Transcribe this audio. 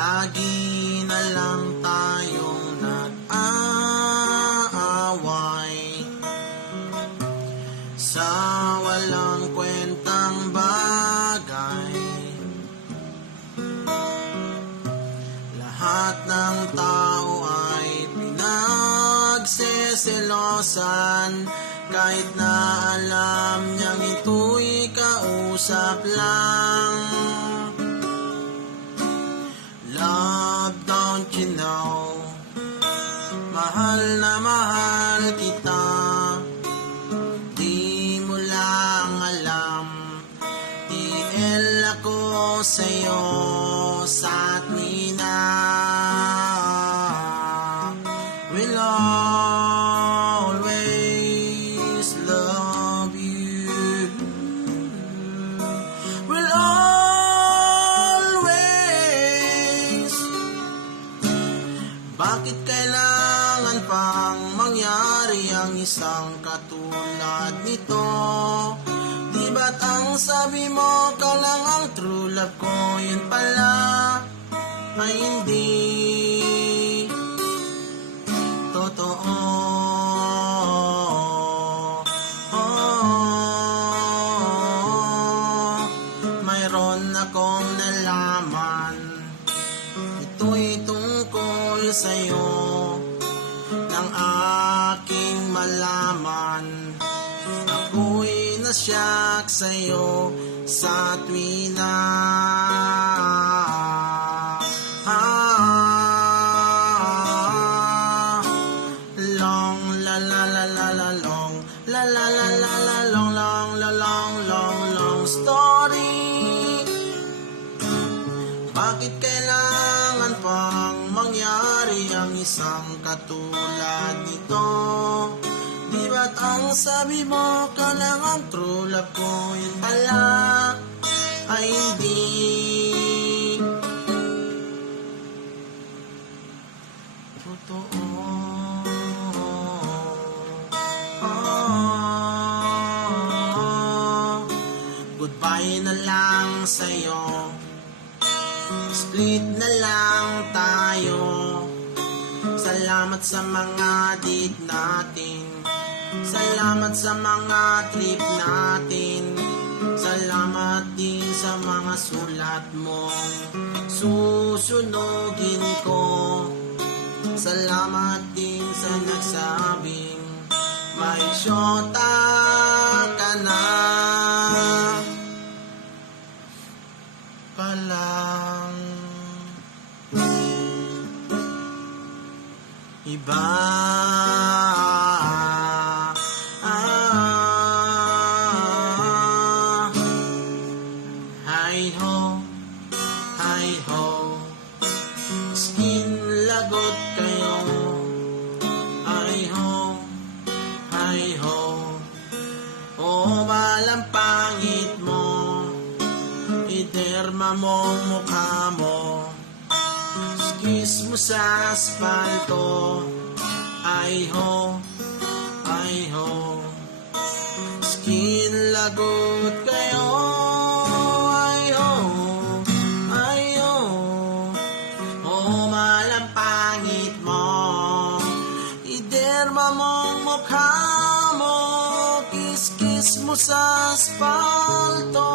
Lagi na lang tayong nag-aaway sa walang kwentang bagay. Lahat ng tao ay pinagseselosan, kahit na alam niyang ito'y kausap lang. Love, don't you know, mahal na mahal kita. Di mo lang alam, iel ako sa'yo sa tuwina. We'll always love you. We'll always. Bakit kailangan pang mangyari ang isang katulad nito? Di ba't ang sabi mo, ikaw lang ang true love ko? Yun pala ay hindi totoo. Mayroon akong nalaman, ito'y tungkol sa'yo, nang aking malaman. Ako'y nasyak sa'yo sa tuwina. Long la la la la la long, la la la la la long long la long long long story. Bakit kailangan pang mangyari ang isang katulad nito? Di ba't ang sabi mo, ka lang ang true love ko? Yun pala ay hindi totoo. Goodbye na lang sa'yo, split na lang tayo. Salamat sa mga date natin, salamat sa mga trip natin, salamat din sa mga sulat mong susunugin ko. Salamat din sa nagsabing may syota ka na palang iba. Hi ho, hi ho, skin lagot kayo. Hi ho, hi ho, o balang pangit mo, iderma mong mukha mo, kiss mo sa asfalto. Ay ho, skin lagot kayo. Ay ho, o malampangit mo, iderma mong mukha mo, kiss mo sa asfalto.